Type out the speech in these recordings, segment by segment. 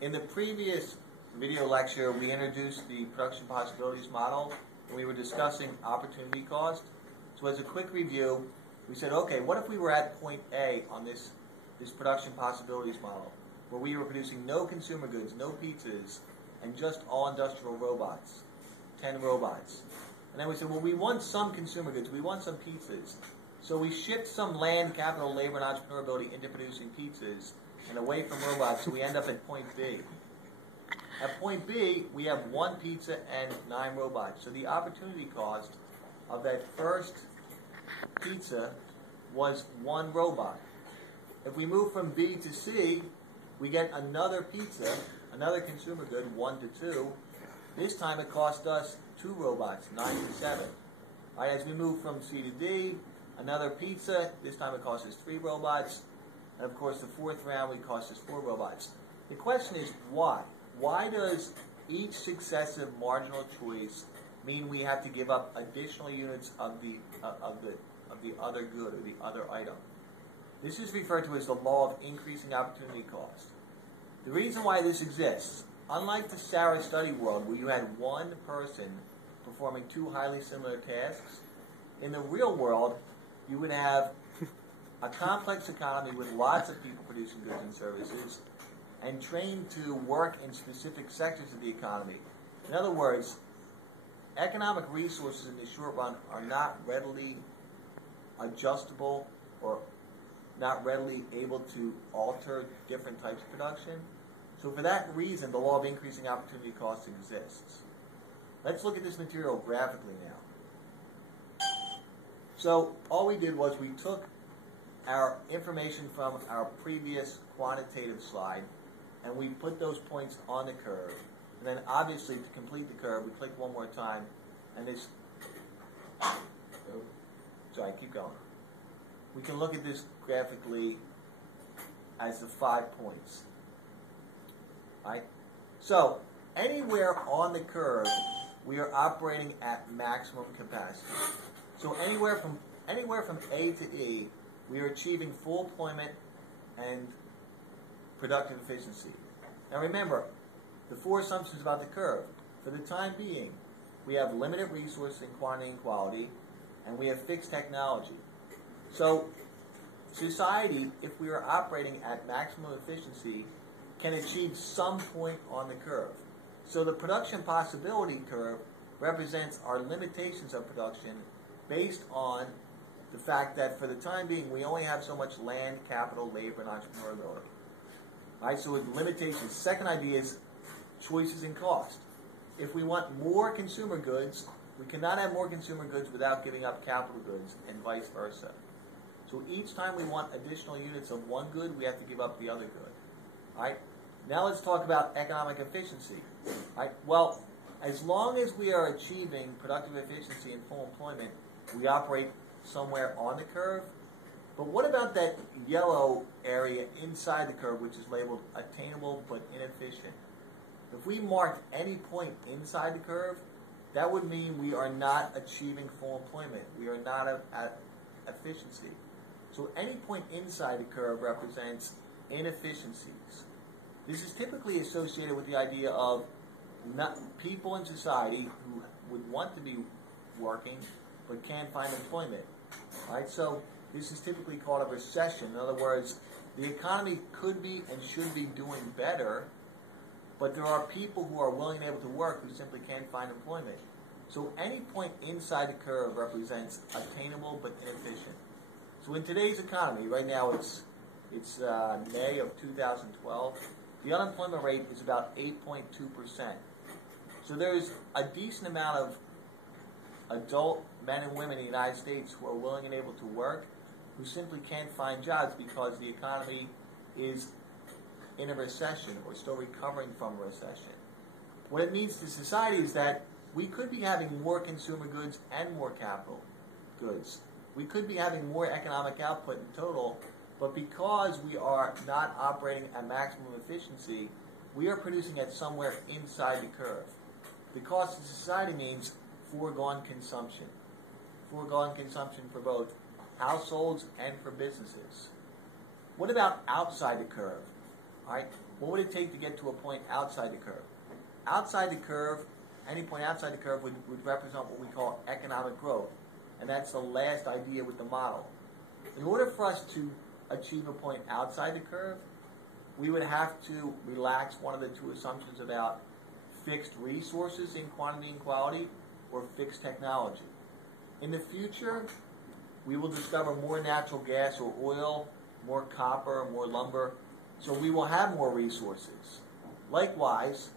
In the previous video lecture, we introduced the production possibilities model, and we were discussing opportunity cost. So as a quick review, we said, okay, what if we were at point A on this production possibilities model, where we were producing no consumer goods, no pizzas, and just all industrial robots, 10 robots. And then we said, well, we want some consumer goods, we want some pizzas. So we shift some land, capital, labor, and entrepreneurability into producing pizzas and away from robots, so we end up at point B. At point B, we have 1 pizza and 9 robots. So the opportunity cost of that first pizza was 1 robot. If we move from B to C, we get another pizza, another consumer good, 1 to 2. This time it cost us 2 robots, 9 to 7. All right, as we move from C to D, another pizza, this time it cost us 3 robots. And of course, the 4th round would cost us 4 robots. The question is why? Why does each successive marginal choice mean we have to give up additional units of the other good or the other item? This is referred to as the law of increasing opportunity cost. The reason why this exists, unlike the Sarah study world where you had one person performing 2 highly similar tasks, in the real world you would have a complex economy with lots of people producing goods and services and trained to work in specific sectors of the economy. In other words, economic resources in the short run are not readily adjustable or not readily able to alter different types of production. So for that reason, the law of increasing opportunity cost exists. Let's look at this material graphically now. So all we did was we took our information from our previous quantitative slide and we put those points on the curve. And then obviously to complete the curve, we click one more time and this, sorry, keep going. We can look at this graphically as the 5 points. Right? So anywhere on the curve, we are operating at maximum capacity. So anywhere from A to E, we are achieving full employment and productive efficiency. Now remember, the 4 assumptions about the curve. For the time being, we have limited resources in quantity and quality, and we have fixed technology. So society, if we are operating at maximum efficiency, can achieve some point on the curve. So the production possibility curve represents our limitations of production based on the fact that for the time being we only have so much land, capital, labor, and entrepreneurability. All right, so with limitations. Second idea is choices in cost. If we want more consumer goods, we cannot have more consumer goods without giving up capital goods, and vice versa. So each time we want additional units of one good, we have to give up the other good. All right? Now let's talk about economic efficiency. All right? Well, as long as we are achieving productive efficiency and full employment, we operate somewhere on the curve. But what about that yellow area inside the curve, which is labeled attainable but inefficient? If we marked any point inside the curve, that would mean we are not achieving full employment. We are not at efficiency. So any point inside the curve represents inefficiencies. This is typically associated with the idea of people in society who would want to be working but can't find employment. Right? So this is typically called a recession. In other words, the economy could be and should be doing better, but there are people who are willing and able to work who simply can't find employment. So any point inside the curve represents attainable but inefficient. So in today's economy, right now it's May of 2012, the unemployment rate is about 8.2%. So there's a decent amount of adult men and women in the United States who are willing and able to work who simply can't find jobs because the economy is in a recession or still recovering from a recession. What it means to society is that we could be having more consumer goods and more capital goods. We could be having more economic output in total, but because we are not operating at maximum efficiency, we are producing at somewhere inside the curve. The cost to society means foregone consumption. Foregone consumption for both households and for businesses. What about outside the curve? All right, what would it take to get to a point outside the curve? Outside the curve, any point outside the curve would represent what we call economic growth, and that's the last idea with the model. In order for us to achieve a point outside the curve, we would have to relax one of the two assumptions about fixed resources in quantity and quality or fixed technology. In the future, we will discover more natural gas or oil, more copper, more lumber, so we will have more resources. Likewise,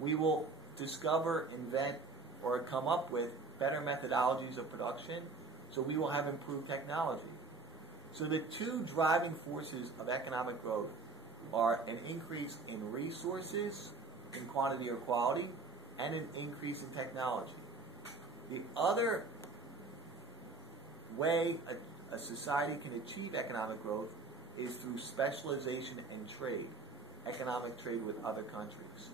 we will discover, invent, or come up with better methodologies of production, so we will have improved technology. So the two driving forces of economic growth are an increase in resources, in quantity or quality, and an increase in technology. The other way a society can achieve economic growth is through specialization and trade, economic trade with other countries.